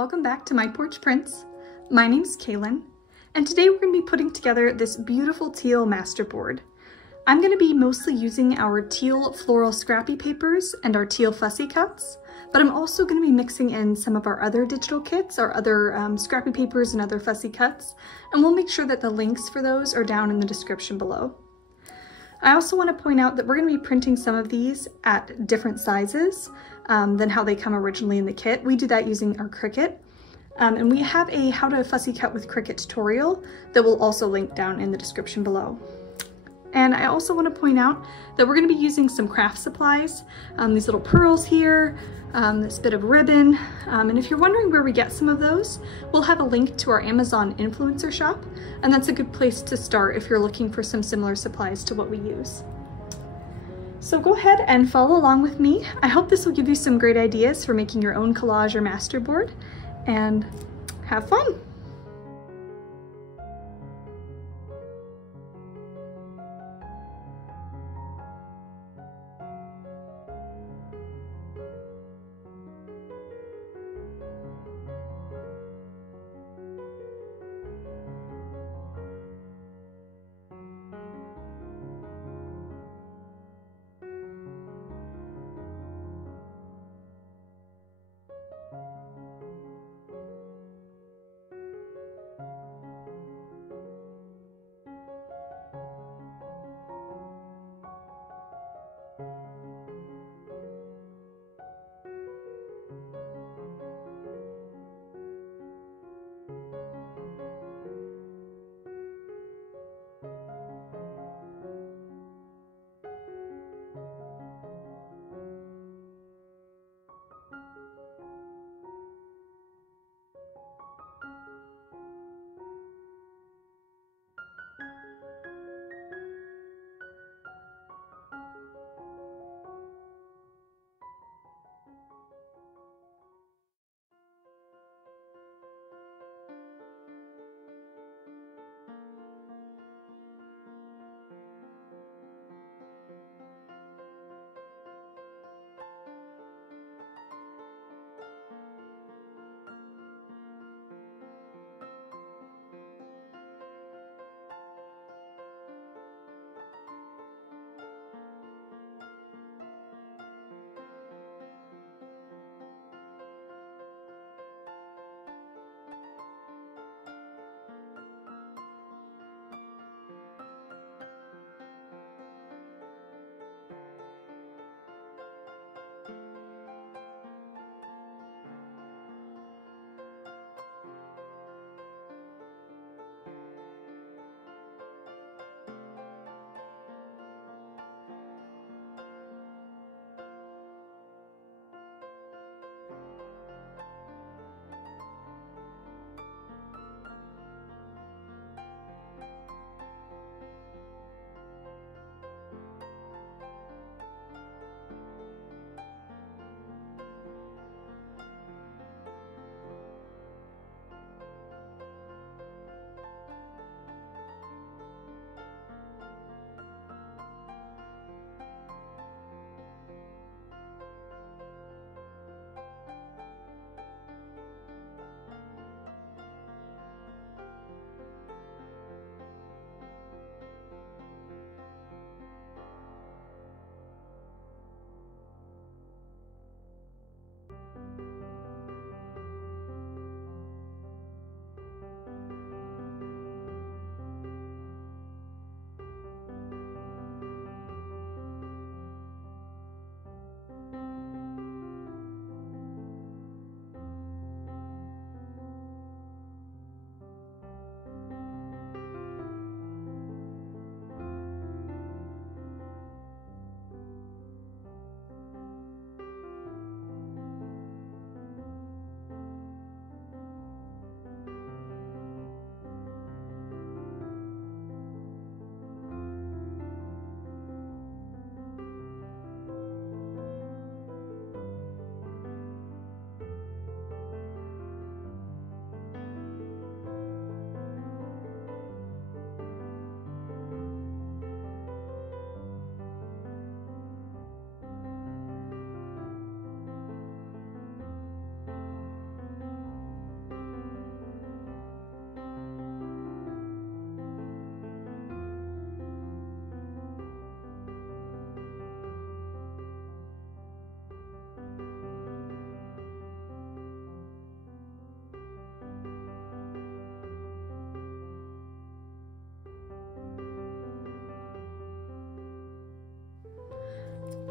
Welcome back to My Porch Prints. My name's Kaelyn, and today we're going to be putting together this beautiful teal masterboard. I'm going to be mostly using our teal floral scrappy papers and our teal fussy cuts, but I'm also going to be mixing in some of our other digital kits, our other scrappy papers and other fussy cuts, and we'll make sure that the links for those are down in the description below. I also want to point out that we're going to be printing some of these at different sizes than how they come originally in the kit. We do that using our CRICUT, and we have a how to fussy cut with CRICUT tutorial that will also link down in the description below. And I also want to point out that we're going to be using some craft supplies, these little pearls here, this bit of ribbon, and if you're wondering where we get some of those, we'll have a link to our Amazon influencer shop, and that's a good place to start if you're looking for some similar supplies to what we use. So go ahead and follow along with me. I hope this will give you some great ideas for making your own collage or masterboard, and have fun!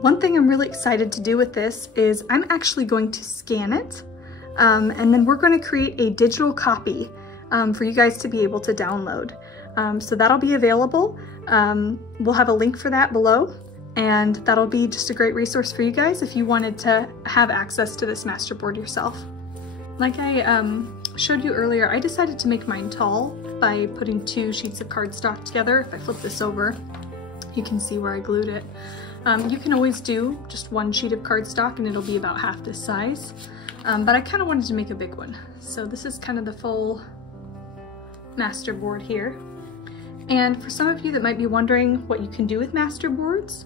One thing I'm really excited to do with this is I'm actually going to scan it, and then we're going to create a digital copy for you guys to be able to download. So that'll be available. We'll have a link for that below, and that'll be just a great resource for you guys if you wanted to have access to this masterboard yourself. Like I showed you earlier, I decided to make mine tall by putting 2 sheets of cardstock together. If I flip this over, you can see where I glued it. You can always do just 1 sheet of cardstock and it'll be about half this size, but I kind of wanted to make a big one. So this is kind of the full masterboard here. And for some of you that might be wondering what you can do with masterboards,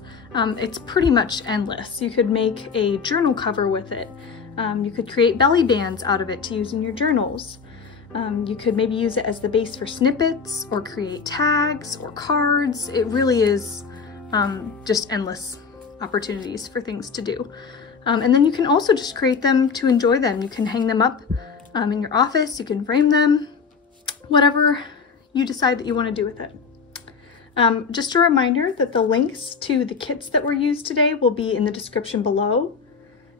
it's pretty much endless. You could make a journal cover with it. You could create belly bands out of it to use in your journals. You could maybe use it as the base for snippets or create tags or cards. It really is just endless opportunities for things to do. And then you can also just create them to enjoy them. You can hang them up in your office, you can frame them, whatever you decide that you want to do with it. Just a reminder that the links to the kits that were used today will be in the description below.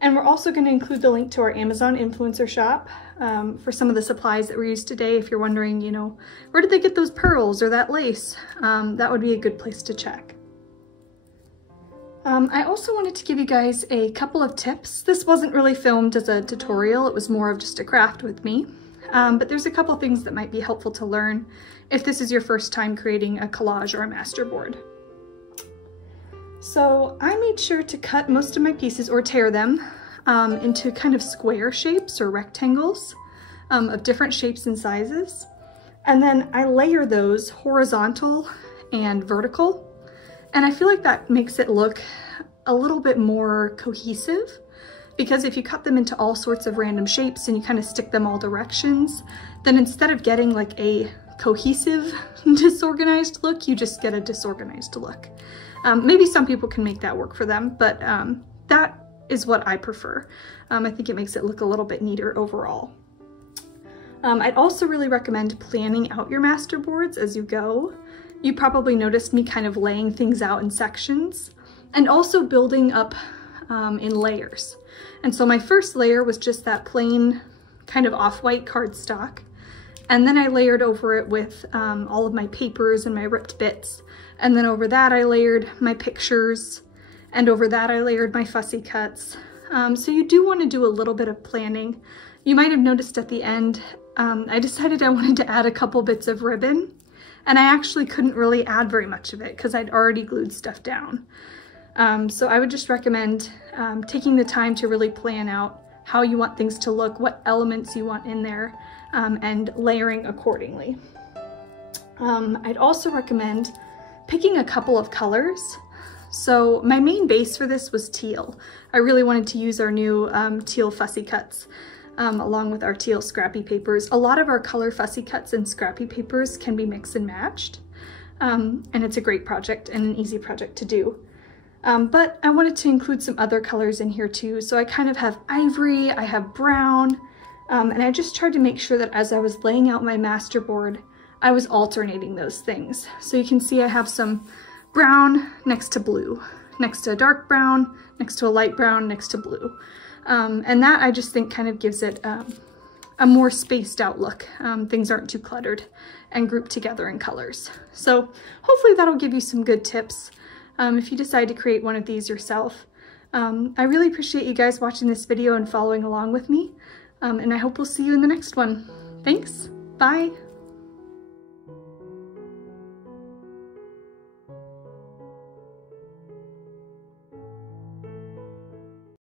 And we're also going to include the link to our Amazon influencer shop for some of the supplies that were used today. If you're wondering, you know, where did they get those pearls or that lace? That would be a good place to check. I also wanted to give you guys a couple of tips. This wasn't really filmed as a tutorial, it was more of just a craft with me. But there's a couple things that might be helpful to learn if this is your first time creating a collage or a masterboard. So I made sure to cut most of my pieces or tear them into kind of square shapes or rectangles of different shapes and sizes. And then I layer those horizontal and vertical. And I feel like that makes it look a little bit more cohesive, because if you cut them into all sorts of random shapes and you kind of stick them all directions, then instead of getting like a cohesive disorganized look, you just get a disorganized look. Maybe some people can make that work for them, but that is what I prefer. I think it makes it look a little bit neater overall. I'd also really recommend planning out your masterboards as you go. You probably noticed me kind of laying things out in sections and also building up in layers. And so my first layer was just that plain kind of off-white cardstock. And then I layered over it with all of my papers and my ripped bits. And then over that I layered my pictures, and over that I layered my fussy cuts. So you do want to do a little bit of planning. You might have noticed at the end, I decided I wanted to add a couple bits of ribbon, and I actually couldn't really add very much of it because I'd already glued stuff down. So I would just recommend taking the time to really plan out how you want things to look, what elements you want in there, and layering accordingly. I'd also recommend picking a couple of colors. So my main base for this was teal. I really wanted to use our new teal fussy cuts along with our teal scrappy papers. A lot of our color fussy cuts and scrappy papers can be mixed and matched, and it's a great project and an easy project to do. But I wanted to include some other colors in here too. So I kind of have ivory, I have brown, and I just tried to make sure that as I was laying out my masterboard, I was alternating those things. So you can see I have some brown next to blue, next to a dark brown, next to a light brown, next to blue. And that I just think kind of gives it a more spaced out look. Things aren't too cluttered and grouped together in colors. So hopefully that'll give you some good tips if you decide to create one of these yourself. I really appreciate you guys watching this video and following along with me, and I hope we'll see you in the next one. Thanks, bye!